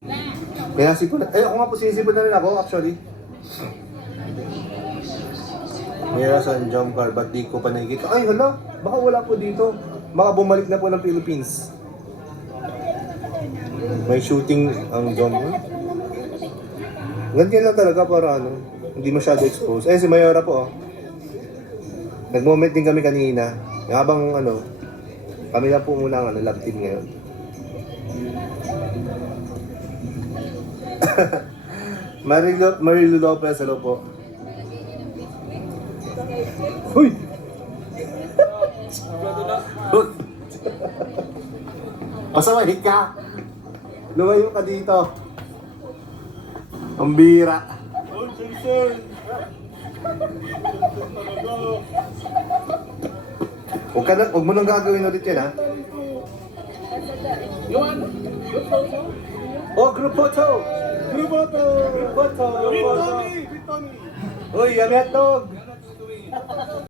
Kaya sipon na, ako nga po sinisipon na rin ako actually. Mayroon sa jump car, ba't di ko pa nakikita? Ay hala, baka wala po dito. Baka bumalik na po ng Philippines. May shooting ang jump car. Ganyan lang talaga para ano, hindi masyado exposed. Eh si Mayora po oh. Nag-moment din kami kanina. Habang ano, kami na po muna ang love team ngayon. Marilu Lopez, hello po. Huy! Pasaway ka! Lumayo ka dito. Ang bira. Huwag mo nang gagawin ulit yan ha. Oh, group photo! Group photo! Group photo! Uy, ang hatog!